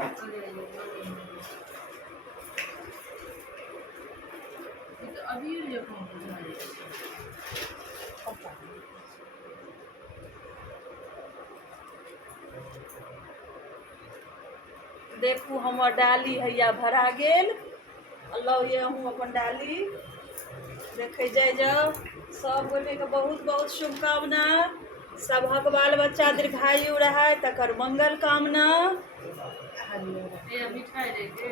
अरे ये तो अभी ये कौन बुझा रही है। देखू हमर डाली हैया भरा गेल। लो ये हम अपन डाली देखे जाए जाओ। सब गोटे के बहुत बहुत शुभकामना। सबहक बाल बच्चा दीर्घायु रहे तकर मंगल कामना। ये मिठाई दे के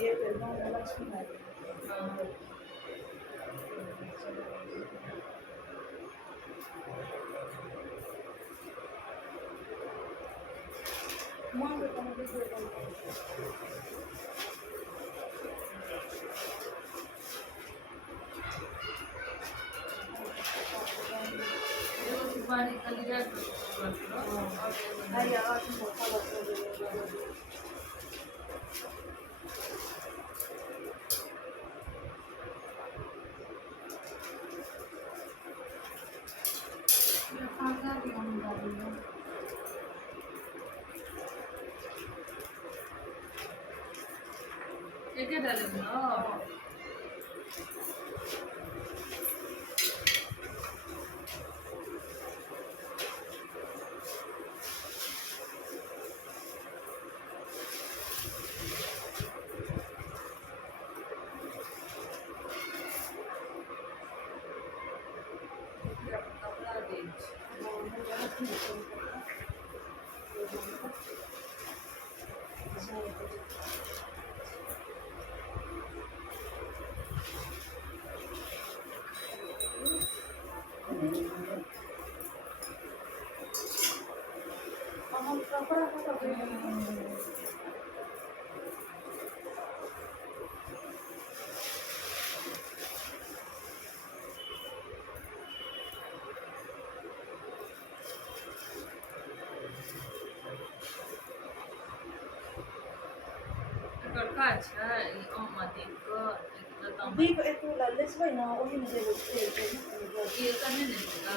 ये लक्ष्मी पानी खाली जा एक डाले ना का छै ई आमदी को दीप एतो लेसबै ना ओही में देबै ये करने नहीं होगा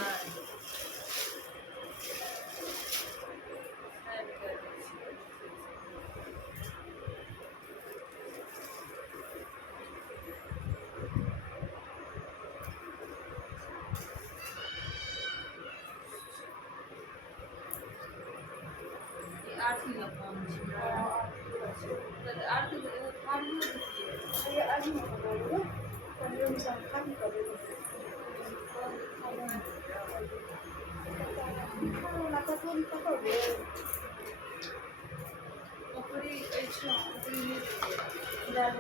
आरती लगवाऊं आरती ये आरती में करोगे पंद्रह में संख्या भी करोगे ना तो तुम करोगे ऊपरी ऐसा ऊपरी डाल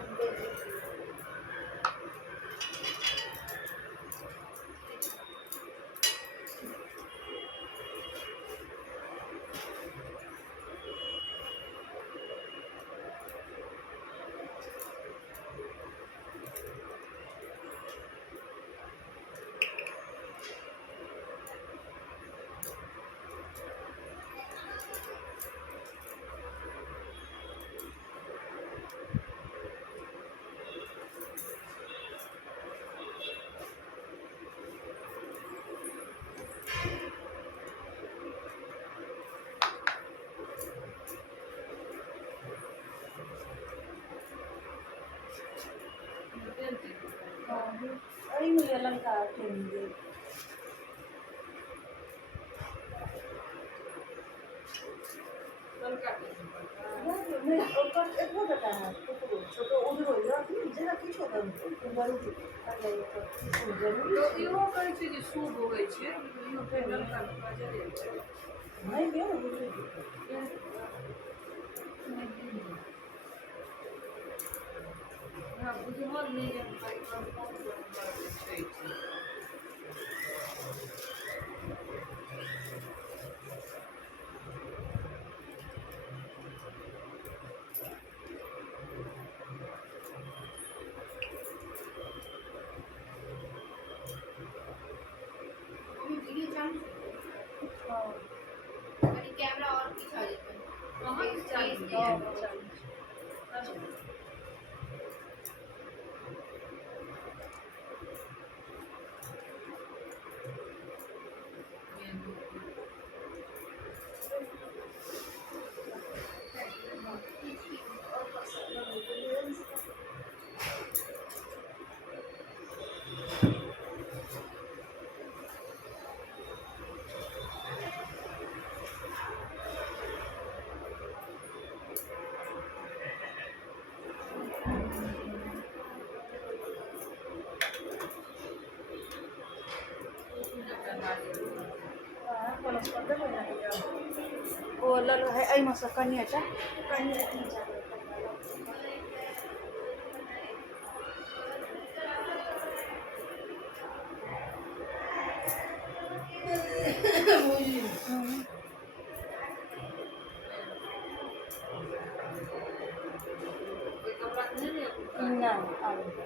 Ay, may alam ka akin. Camera और पीछे आ जाता है। देबै ने हैया ओ लल है एहिमे सँ कनिएटा नहीं आलू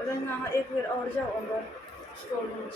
रंगा एक बेर और जाओ अंदर स्टोर में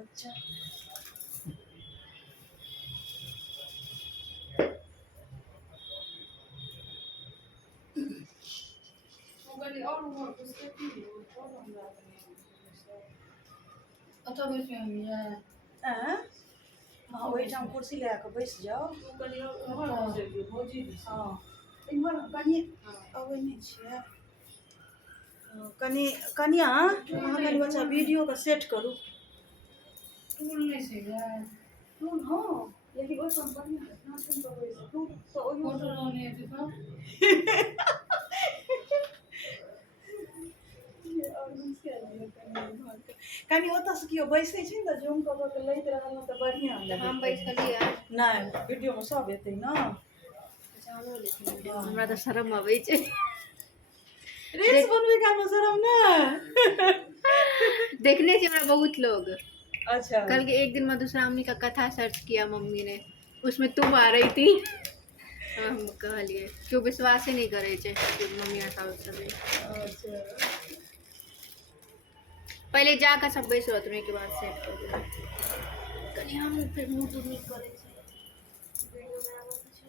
बच्चा हाँ ओहिठाम कुर्सी लगा कऽ बैस जाओ हाँ इम्हर कनि अबै नहि छियै कनि कनिया अहाँ कनि बच्चा वीडियो के सेट करू टूल नहीं से टूल हाँ लेकिन ओहि पर बढ़िया नाचन तो बैस टूल तो ओहि फोटो नहीं है तो कनि ओतऽ से कियो बैसै छै ने जूम कऽ के लैत रहल तऽ बढ़िया हम बैसलियै नहि वीडियो में सब एतै ने हमरा तऽ शरम आबै छै रील्स बनबै का में शरम ना देखने से हमरा बहुत लोग अच्छा कल के एक दिन मधुश्रावणी का कथा सर्च किया मम्मी ने उसमें तुम आ रही थी हम कहलिए क्यों विश्वास ही नहीं करे छे कि मम्मी ऐसा सब अच्छा पहले जाकर सब बैस रहत के बाद सेट कर दिया कनी हम फिर मुंह तो नहीं करे छे वीडियो में आबो छे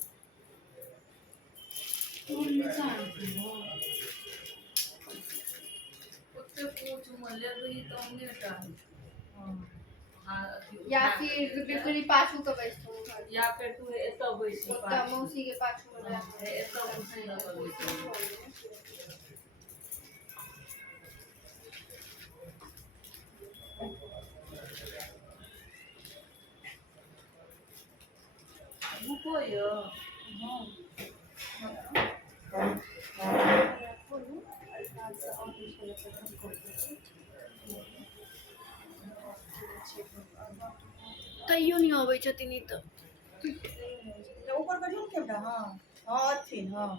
तुम निशान ओते पूछ मले रही तो हमने हटा या फिर बिल्कुल ही पाछू के बैठ या फिर तू एतऽ बैस मौसी के पाछू में एतऽ बैस भूको यऽ तैयो नहीं अबै छथिन ई तऽ ऊपर का जो कैमरा हाँ हाँ अच्छी हाँ